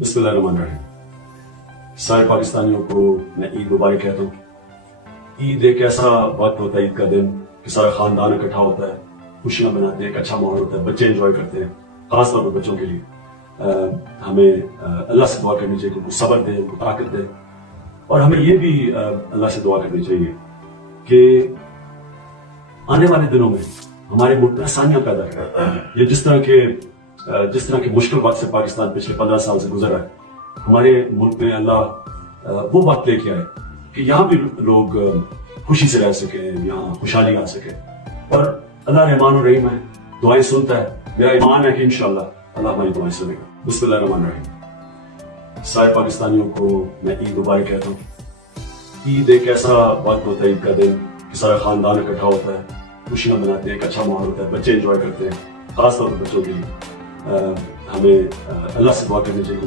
بسم اللہ الرحمن الرحیم. سارے پاکستانیوں کو میں عید مبارک کہتا ہوں. عید ایک ایسا وقت ہوتا ہے، عید کا دن، کہ سارا خاندان اکٹھا ہوتا ہے، خوشیاں مناتے ہیں، ایک اچھا ماحول ہوتا ہے، بچے انجوائے کرتے ہیں. خاص طور پر بچوں کے لیے ہمیں اللہ سے دعا کرنی چاہیے کہ ان کو صبر دے، ان کو طاقت دے. اور ہمیں یہ بھی اللہ سے دعا کرنی چاہیے کہ آنے والے دنوں میں ہمارے ملک میں آسانیاں پیدا کریں. یہ جس طرح کے مشکل وقت سے پاکستان پچھلے 15 سال سے گزرا ہے، ہمارے ملک میں اللہ وہ وقت لے کے آئے کہ یہاں بھی لوگ خوشی سے رہ سکیں، یہاں خوشحالی آ سکے. اور اللہ رحمان و رحیم ہے، دعائیں سنتا ہے. میرا ایمان ہے کہ انشاءاللہ اللہ ہماری دعائیں سنے گا. بسم اللہ الرحمن الرحیم. سارے پاکستانیوں کو میں عید مبارک کہتا ہوں. عید ایک ایسا وقت ہوتا ہے، عید کا دن، کہ سارا خاندان اکٹھا ہوتا ہے، خوشیاں مناتے ہیں، ایک اچھا ماحول ہوتا ہے، بچے انجوائے کرتے ہیں. خاص طور پر بچوں کے لیے ہمیں اللہ سے دعا کرنی چاہیے